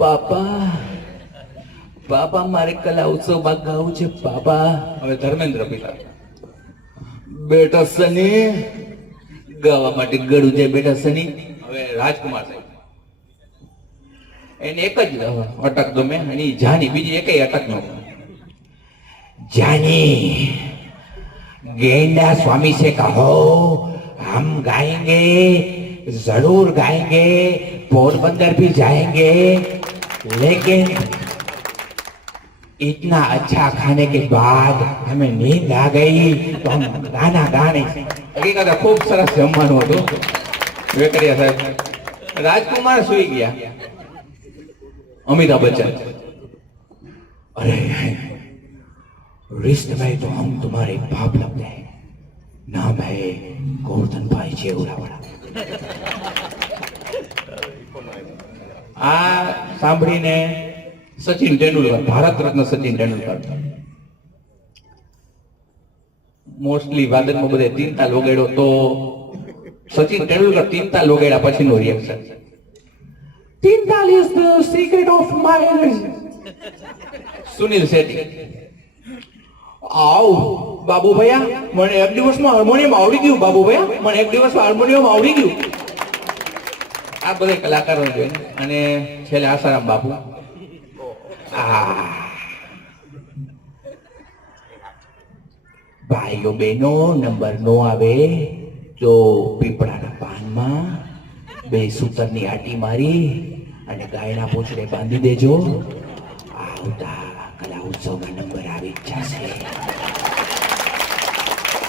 પાપા પાપા મારે કલા ઉત્સવમાં ગાવું છે પાપા. હવે ધર્મેન્દ્ર પિતા. બેટા સની ગાવા માટે ગળું છે બેટા સની. હવે રાજકુમાર સાહેબ. એને એક જ અટક દો મેં એની જાની, બીજી એકય અટક ન जानी गेंडा स्वामी से कहो हम गाएंगे, जरूर गाएंगे, पोरबंदर भी जाएंगे, लेकिन इतना अच्छा खाने के बाद हमें नींद आ गई तो हम गाना गाने. હકીકત ખૂબ સરસ જમવાનું હતું. વેકરિયા સાહેબ. રાજકુમાર સુઈ ગયા. અમિતાભ બચ્ચન. अरे रिश्ते में तो हम तुम्हारे बाप लगते हैं, नाम है गोवर्धन भाई चेवड़ावाला. આ સાંભળીને સચિન તેંડુલકર, ભારત રત્ન સચિન તેંડુલકર, મોસ્ટલી વાદનમાં બધે તીન તાલ વગાડ્યો તો સચિન તેંડુલકર તીન તાલ વગાડ્યા પછીનો રિએક્શન. तीन ताल is the secret of my energy. Sunil Shetty. આવ બાબુ ભૈયા, મને એક દિવસમાં હાર્મોનિયમ આવડી ગયું. બાબુ ભૈયા, મને એક દિવસમાં હાર્મોનિયમ આવડી ગયું. આ બધા કલાકારો જોઈને અને છેલ્લે આસારામ બાપુ. ભાઈઓ બહેનો, નંબર નો આવે તો પીપળાના પાનમાં બે સૂતરની આટી મારી અને ગાયના પૂંછડે બાંધી દેજો. આવતા કલા ઉત્સવમાં નંબર આવી જ જશે.